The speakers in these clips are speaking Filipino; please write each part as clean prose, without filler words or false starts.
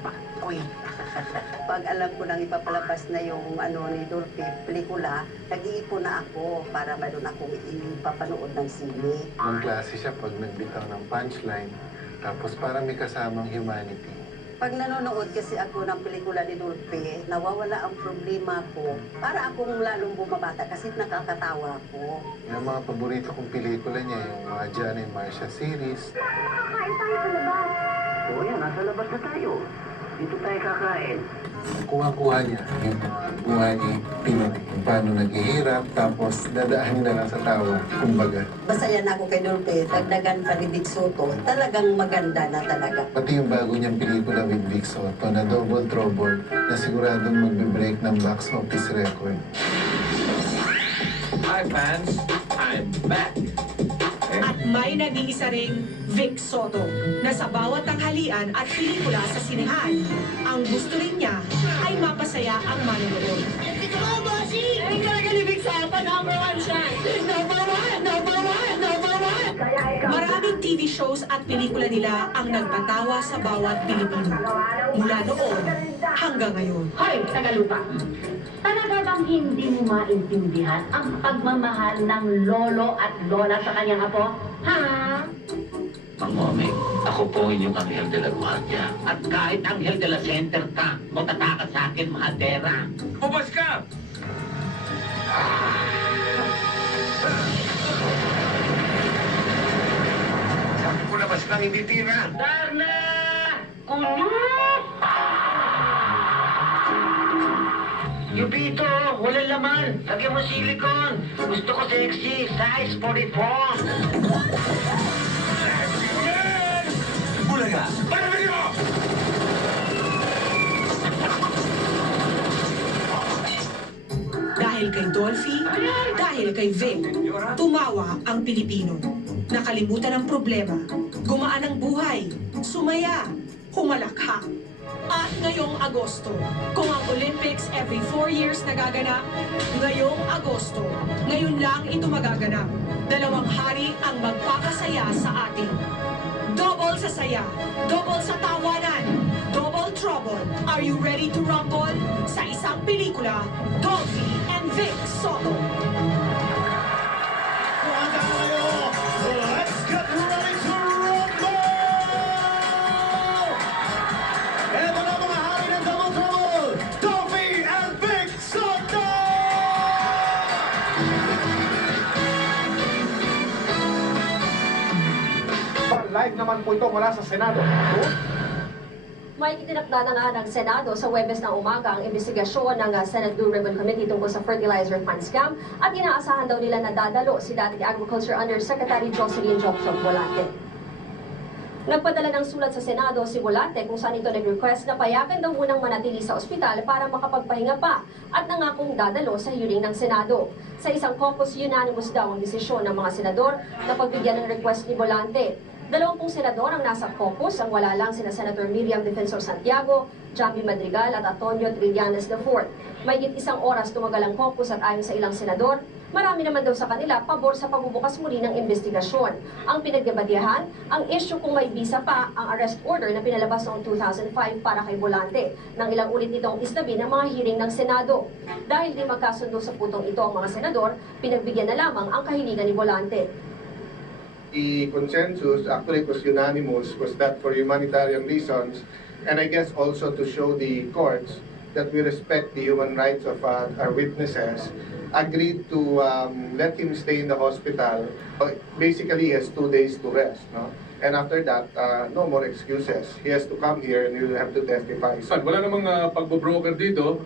bakoy. Pag alam ko nang ipapalabas na yung ni Dolphy, pelikula, nag-iipon na ako para meron akong ipapanood ng sine. Ang klase siya pag nagbitaw ng punchline, tapos parang may kasamang humanity. Pag nanonood kasi ako ng pelikula ni Dolphy, nawawala ang problema ko. Para akong lalong bumabata kasi nakakatawa ko. Yung mga paborito kong pelikula niya, yung mga Johnny Marcia series. Kakain tayo sa labas. Oo yan, nasa labas na tayo. Dito tayo kakain. Kuha-kuha niya yung mga buhay ni Pinoy. Kung paano naghihirap, tapos dadaan na lang sa tawa, kumbaga. Basta yan ako kay Dolphy, dagdagan pa ni Vic Soto, talagang maganda na talaga. Pati yung bago niyang pelikula with Vic Soto na Double Trouble na siguradong magbe-break ng box office record. Hi fans, I'm back. At may nag-iisa ring Vic Soto na sa bawat tanghalian at pelikula sa sinehan, ang gusto rin niya ay mapasaya ang manonood. Ito mo, bossy! Ay, talaga ni Vic Soto, number one siya! Number one! Number one! Number one! Maraming TV shows at pelikula nila ang nagpatawa sa bawat Pilipino. Mula noon hanggang ngayon. Hoy, Tagalupa! Talaga bang hindi mo maintindihan ang pagmamahal ng lolo at lola sa kanyang apo? Ha? Mang Omeng, ako po ang inyong Anghel de la Guardia. At kahit Anghel de la Center ka, matataka sa akin, mahadera. Ubas ka! Sabi ko labas lang, hindi tira. Darna! Kunyut! Yupito, walang laman. Lagyan mo silicone. Gusto ko sexy, size 44. Bulaga! Panamin mo! Dahil kay Dolphy, dahil kay Vic, tumawa ang Pilipino. Nakalimutan ang problema, gumaan ang buhay, sumaya, humalakha. At ngayong Agosto, kung ang Olympics every 4 years nagaganap, ngayong Agosto, ngayon lang ito magaganap. Dalawang hari ang magpapasaya sa atin. Double sa saya, double sa tawanan, double trouble. Are you ready to rumble? Sa isang pelikula, Dolphy and Vic Soto. Let's get ready to rumble! Eto na mga hari ng Double Trouble, Dolphy and Vic Soto! Live naman po ito mula sa Senado. May itinakda na nga ng Senado sa Huwebes ng umaga ang investigasyon ng Senate Blue Ribbon Committee tungkol sa fertilizer fund scam at inaasahan daw nila na dadalo si dating Agriculture Undersecretary Jocelyn Jokshok Volante. Nagpadala ng sulat sa Senado si Volante kung saan ito nag-request na payagan daw munang manatili sa ospital para makapagpahinga pa at nangakong dadalo sa hearing ng Senado. Sa isang caucus, unanimous daw ang desisyon ng mga senador na pagbigyan ng request ni Volante. 20 senador ang nasa caucus, ang wala lang sina Senator Miriam Defensor Santiago, Jamie Madrigal at Antonio Trillanes IV. Mahigit isang oras tumagal ang caucus at ayon sa ilang senador, marami naman daw sa kanila pabor sa pagbubukas muli ng investigasyon. Ang pinagdebatehan, ang issue kung may bisa pa ang arrest order na pinalabas noong 2005 para kay Volante, nang ilang ulit itong istabi ng mga hearing ng Senado. Dahil di magkasundo sa putong ito ang mga senador, pinagbigyan na lamang ang kahilingan ni Volante. The consensus actually was unanimous, was that for humanitarian reasons, and I guess also to show the courts that we respect the human rights of our witnesses, agreed to let him stay in the hospital. Basically, he has 2 days to rest, no? And after that, no more excuses. He has to come here and he will have to testify. Wala namang pagbo-broker dito.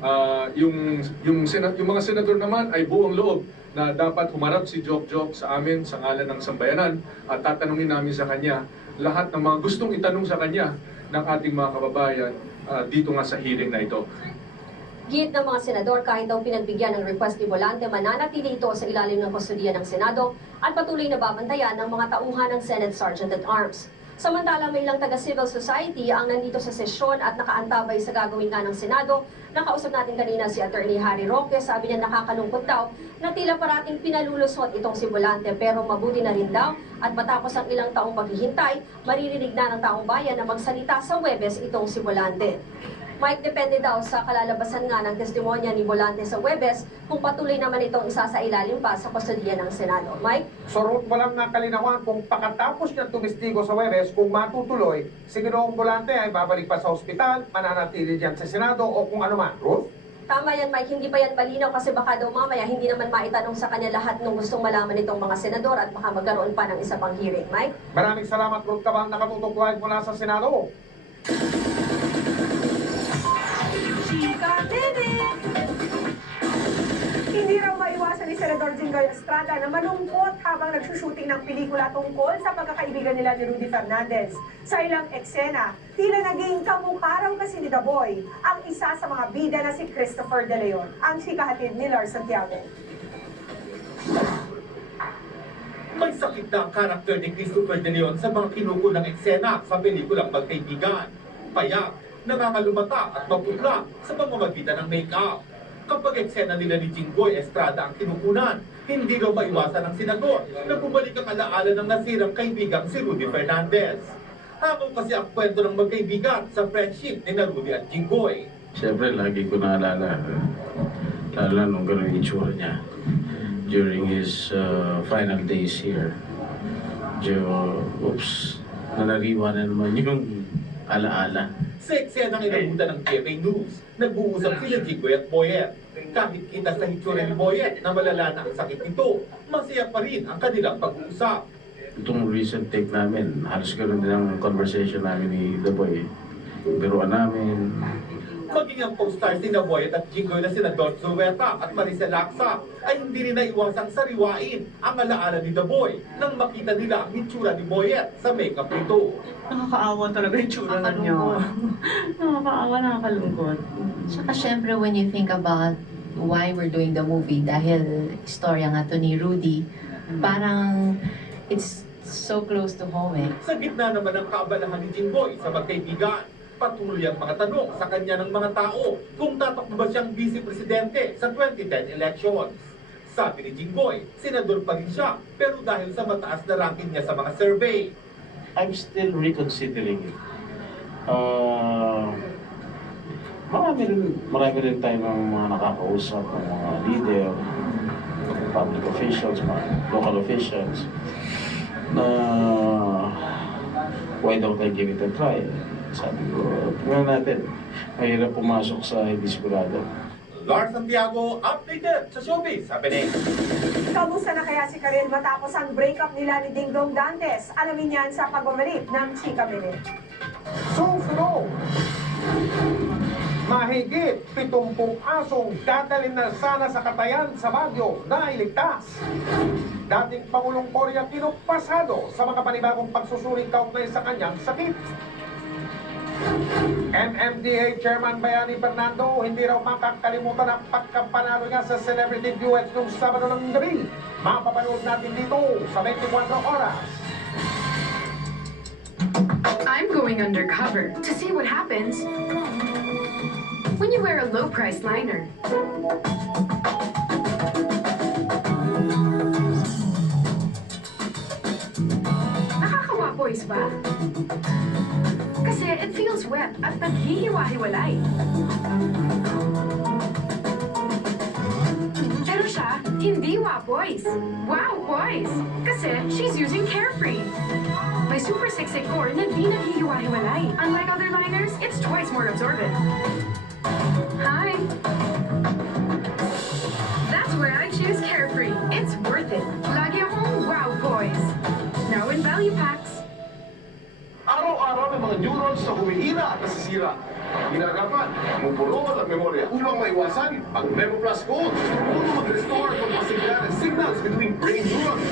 Yung mga senador naman ay buong loob na dapat humarap si Jokjok sa amin sa ngalan ng sambayanan at tatanungin namin sa kanya lahat ng mga gustong itanong sa kanya ng ating mga kababayan dito nga sa hearing na ito. Git ng mga senador kahit daw pinagbigyan ng request ni Volante, mananatili ito sa ilalim ng kustudiya ng Senado at patuloy na babantayan ng mga tauhan ng Senate Sergeant at Arms. Samantala, may ilang taga-civil society ang nandito sa sesyon at nakaantabay sa gagawin nga ng Senado Nakausap natin kanina si Attorney Harry Roque, sabi niya nakakalungkot daw na tila parating pinalulusot itong si Volante pero mabuti na rin daw at matapos ang ilang taong paghihintay, maririnig na ng taong bayan na magsalita sa Huwebes itong si Volante. Mike, depende daw sa kalalabasan nga ng testimonya ni Volante sa Huwebes kung patuloy naman itong isasailalim pa sa kustodiya ng Senado. Mike? So walang nakalinawan kung pagkatapos niya tumistigo sa Huwebes, kung matutuloy, si Ginoong Volante ay babalik pa sa ospital, mananatili diyan sa Senado o kung ano man. Ruth? Tama yan, Mike. Hindi pa yan malinaw kasi baka daw mamaya hindi naman maitanong sa kanya lahat ng gustong malaman itong mga senador at baka magkaroon pa ng isa pang hearing. Mike? Maraming salamat, Ruth Cabal, nakatutok live mula sa Senado. Chika Minute! Hindi raw maiwasan ni Senador Jinggoy Estrada na malungkot habang nagsushooting ng pelikula tungkol sa pagkakaibigan nila ni Rudy Fernandez. Sa ilang eksena, tila naging kamukha raw kasi ni The Boy ang isa sa mga bida na si Christopher De Leon, ang sikahatid ni Lars Santiago. May sakit na ang karakter ni Christopher De Leon sa mga kinukulang eksena sa pelikulang Magkaibigan. Payak, nangangalumata at maputla sa pamamagitan ng make-up. Kapag eksena nila ni Jinggoy Estrada ang kinukunan, hindi raw maiwasan ng senador na bumalik ang alaala ng nasirang kaibigang si Rudy Fernandez. Habang kasi ang kwento ng magkaibigan sa friendship ni Rudy at Jinggoy. Siyempre, lagi ko naalala, lalo na nung gano'n yung itsura niya during his final days here. Nanariwa na naman yung alaala. Sa eksenang inabutan ng GMA News, nag-uusap sila Jinggoy at Boyet. Kahit kita sa hitsura ni Boyet na malala na ang sakit nito, masaya pa rin ang kanilang pag-uusap. Itong recent take namin, halos gano'n din ang conversation namin ni The Boy. Biruan namin. Maging ang co-stars ni Boyet at Jinggoy na sina Don Zulueta at Marisa Laksa ay hindi rin naiwasang sariwain ang alaala ni The Boy nang makita nila ang hitsura ni Boyet sa makeup nito. Nakakaawa talaga yung tsura na niya. Nakakaawa, nakakalungkot. Tsaka syempre when you think about why we're doing the movie, dahil istorya nga to ni Rudy, parang it's so close to home eh. Sa gitna naman ng kaabalahan ni Jinggoy sa magkaibigan, patuloy ang mga tanong sa kanya ng mga tao kung tatakbo ba siyang vice-presidente sa 2010 elections. Sabi ni Jinggoy, senador pa rin siya, pero dahil sa mataas na ranking niya sa mga survey. I'm still reconsidering it. Marami rin tayo ng mga nakakausap, ng mga leader, public officials, mga local officials, na why don't I give it a try? Sabi ko, tingnan natin. Mahirap pumasok sa hindi sigurado. Lars Santiago, updated sa showbiz, sabi ni. Kamusta na kaya si Karel matapos ang breakup nila ni Dingdong Dantes? Alamin yan sa pagbabalik ng Chika Minute. Susunod! Mahigit 70 asong dadalhin na sana sa Katayan sa Baguio na iligtas. Dating Pangulong Cory Aquino pasado sa mga panibagong pagsusuling kaugnay sa kanyang sakit. MMDA Chairman Bayani Fernando hindi raw makakalimutan ang pagkapanalo niya sa Celebrity Duets noong Sabado ng gabi. Mapapanood natin dito sa 24 oras. I'm going undercover to see what happens when you wear a low-priced liner. Nakakawapoys ba? Kasi it feels wet at naghihiwa-hiwalay. Pero siya, hindi wapoys. Wow, boys! Kasi she's using Carefree. May super sexy core na di naghihiwa-hiwalay. Unlike other liners, it's twice more absorbent. Hi! That's where I choose Carefree. It's worth it. Lagi akong wow, boys. Now in value packs. Araw-araw may mga neurons na humihina at nasisira. Ginagapan, mupulungan ang memorya upang maiwasan ang Memo Plus Gold. Puno mag-restore kung masigla ng signals between brain neurons.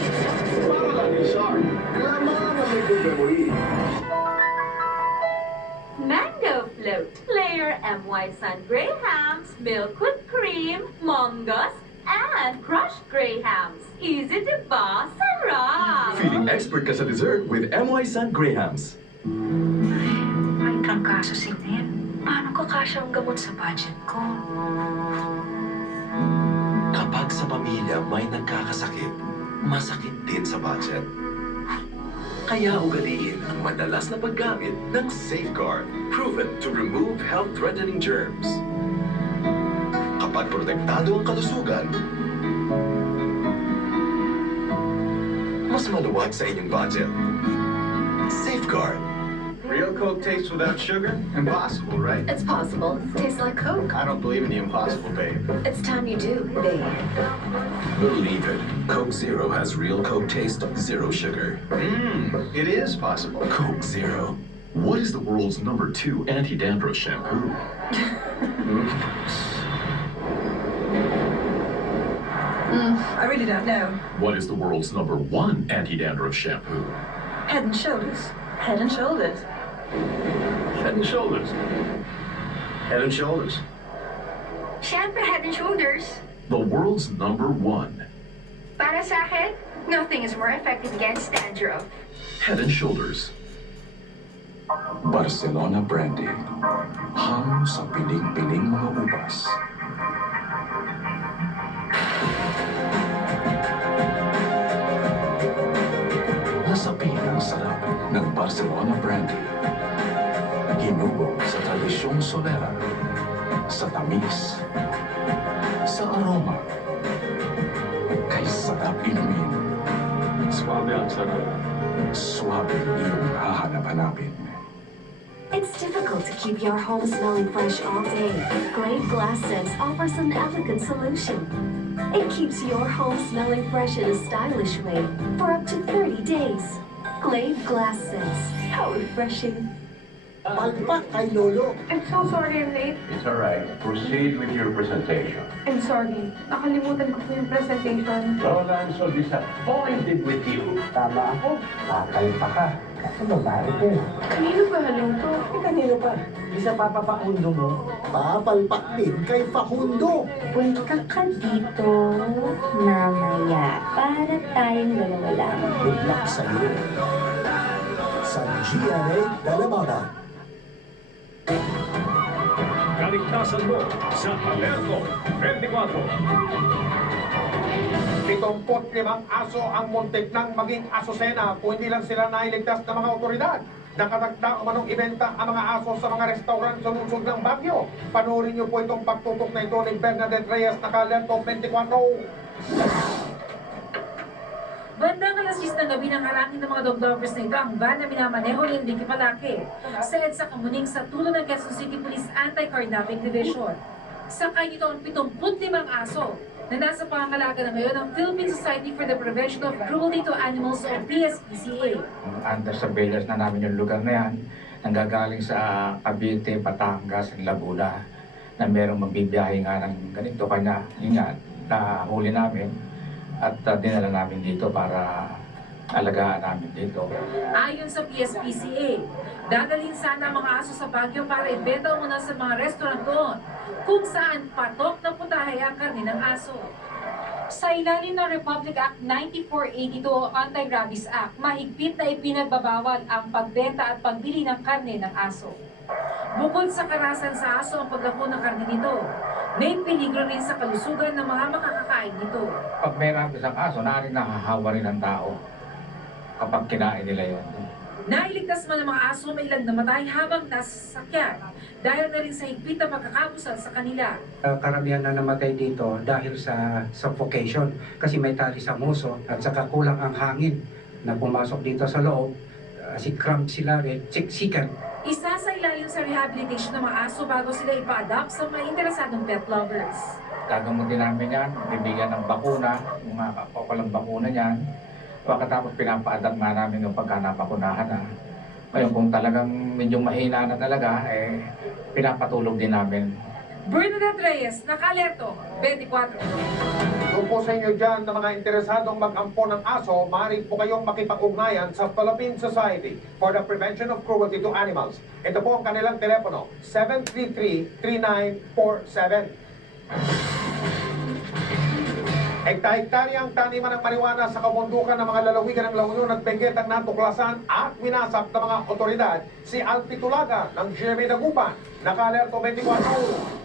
Para lagi sharp, lamang ang may good memory. Mango float, layer MY Sun Grahams, milk with cream, mongus, and crushed Grahams. Easy to ba? Sarap! Feeling expert ka sa dessert with MY Sun Grahams. May trangkaso si Ned. Paano ko kasyang gamot sa budget ko. Kapag sa pamilya may nagkakasakit, masakit din sa budget. Kaya ugaliin ang madalas na paggamit ng Safeguard, proven to remove health-threatening germs. Kapag protektado ang kalusugan, mas maluwag sa inyong budget. Safeguard. Real Coke tastes without sugar? Impossible, right? It's possible. Tastes like Coke. I don't believe in the impossible, babe. It's time you do, babe. Believe it. Coke Zero has real Coke taste, zero sugar. It is possible. Coke Zero. What is the world's #2 anti-dandruff shampoo? I really don't know. What is the world's #1 anti-dandruff shampoo? Head and Shoulders. Head and Shoulders. Head and Shoulders. Head and Shoulders. Shampoo Head and Shoulders. The world's #1 Para sa akin, nothing is more effective against dandruff. Head and Shoulders. Barcelona Brandy. Hang sa piling-piling mga ubas. Nasapin ang sarap ng Barcelona Brandy. Hinubog sa tradisyong solera, sa tamis, sa aroma, kay sarap inumin. Suabe ang sarap. Suabe iyong hahanap-hanapin. It's difficult to keep your home smelling fresh all day. Glade Glass Scents offers an elegant solution. It keeps your home smelling fresh in a stylish way for up to 30 days. Glade Glass Scents. How refreshing. Palpak kay Lolo. I'm so sorry I'm late. It's alright. Proceed with your presentation. I'm sorry. Nakalimutan ko po yung presentation. Lola, I'm so disappointed with you. Tama ako. Bakal pa ka. Kasi babae ko. Kanino ba halong to? Kanino pa? Di sa Papa Facundo mo? Papalpak din kay Facundo. Punta ka dito mamaya para tayong dalawa lang. Good luck sa'yo. Sa GMA Dalamada. Kaligtasan mo sa Alerto 24. 75 aso ang muntik nang maging asosena kung hindi lang sila nailigtas ng mga otoridad. Nakatagda umanong ibenta ang mga aso sa mga restaurant sa lungsod ng Baguio. Panoorin niyo po itong pagtutok na ito ni Bernadette Reyes na Alerto 24. Bandang alas 10 ng gabi nang harangin ng mga dog lovers na ito ang van na minamaneho ni Enrique Palake sa EDSA Kamuning sa tulong ng Quezon City Police Anti-Carnapping Division. Sakay nito ang 75 aso na nasa pangangalaga na ngayon ng Philippine Society for the Prevention of Cruelty to Animals o PSPCA. Under surveillance na namin yung lugar na yan, nanggagaling sa Cavite, Batangas, Laguna, na merong magbibiyahe nga ng ganito kanya. Yun nga, nahuli namin at dinala namin dito para alagaan namin dito. Ayon sa PSPCA, dadalhin sana ang mga aso sa Baguio para ibenta muna sa mga restaurant doon, kung saan patok na putahe ang karne ng aso. Sa ilalim ng Republic Act 9482 o Anti-Rabies Act, mahigpit na ipinagbabawal ang pagbenta at pagbili ng karne ng aso. Bukod sa karasan sa aso ang paglako ng karne nito, may peligro rin sa kalusugan ng mga makakakain nito. Pag may rabies ang aso, naaaring nahahawa rin ang tao kapag kinain nila yun. Nailigtas man ang mga aso, may ilang namatay habang nasa sasakyan dahil na rin sa higpit na pagkakabusal sa kanila. Karamihan na namatay dito dahil sa suffocation kasi may tali sa muso at saka kulang ang hangin na pumasok dito sa loob. Si cramp sila rin, siksikan. Isa sa ilalim sa rehabilitation ng mga aso bago sila ipa-adopt sa mga interesadong pet lovers. Gagamutin namin yan, bibigyan ng bakuna, mga kapalang bakuna niyan. Pagkatapos pinapa-adapt nga namin yung pagka napakunahan na. Ngayon kung talagang medyo mahina na talaga, pinapatulog din namin. Bernadette Reyes, Naka-Alerto, 24. Kung po sa inyo dyan na mga interesadong mag-ampo ng aso, maaari po kayong makipag-ugnayan sa Philippine Society for the Prevention of Cruelty to Animals. Ito po ang kanilang telepono, 733-3947. Hekta-hektari ang taniman ng marijuana sa kabundukan ng mga lalawigan ng La Union at Benguet ang natuklasan at winasap ng mga otoridad si Alpi Tulaga ng GMA Dagupan. Naka-alerto 24.